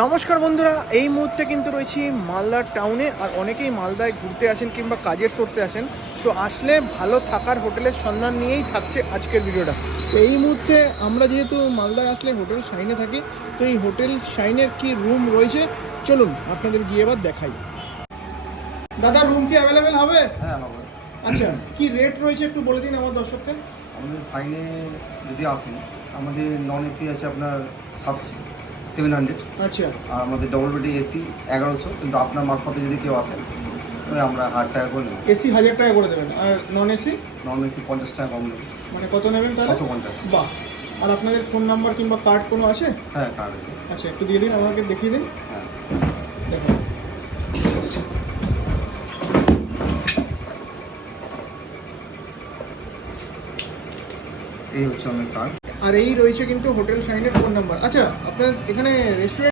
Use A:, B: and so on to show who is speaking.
A: নমস্কার বন্ধুরা এই মুহূর্তে কিন্তু রয়েছি মালদার টাউনে আর অনেকেই মালদায় ঘুরতে আসেন কিংবা কাজের সোর্সে আসেন। তো আসলে ভালো থাকার হোটেলের সন্ধান নিয়েই থাকছে আজকের ভিডিওটা। তো এই মুহূর্তে আমরা যেহেতু মালদায় আসলে হোটেল শাইনে থাকি তো এই হোটেল শাইনের কি রুম রয়েছে? চলুন আপনাদের গিয়ে এবার দেখাই। দাদা রুম কি অ্যাভেলেবেল হবে?
B: হ্যাঁ হবে।
A: আচ্ছা কি রেট রয়েছে একটু বলে দিন আমার দর্শককে।
B: আমাদের সাইনে যদি আসেন আমাদের নন এসি আছে আপনার সাতশো। সেভেন হান্ড্রেড
A: আচ্ছা।
B: আর আমাদের ডবল বেডে এসি এগারোশো কিন্তু আপনার মারফতে যদি কেউ আসেন আমরা হাজার টাকা করে নেব।
A: এসি হাজার টাকা করে দেবেন। আর নন এসি
B: নন এসি পঞ্চাশ টাকা কম নেব।
A: মানে কত নেবেন
B: ছশো পঞ্চাশ।
A: বাহ। আর আপনাদের ফোন নাম্বার কিংবা কার্ড কোনো আছে?
B: হ্যাঁ কার্ড আছে।
A: আচ্ছা একটু দিয়ে দিন আমাকে দেখিয়ে দিন।
B: হ্যাঁ।
A: দেখুন।
B: এই হচ্ছে আমার কার্ড
A: আর এই রয়েছে কিন্তু হোটেল শাইনের ফোন নাম্বার। আচ্ছা আপনার এখানে রেস্টুরেন্ট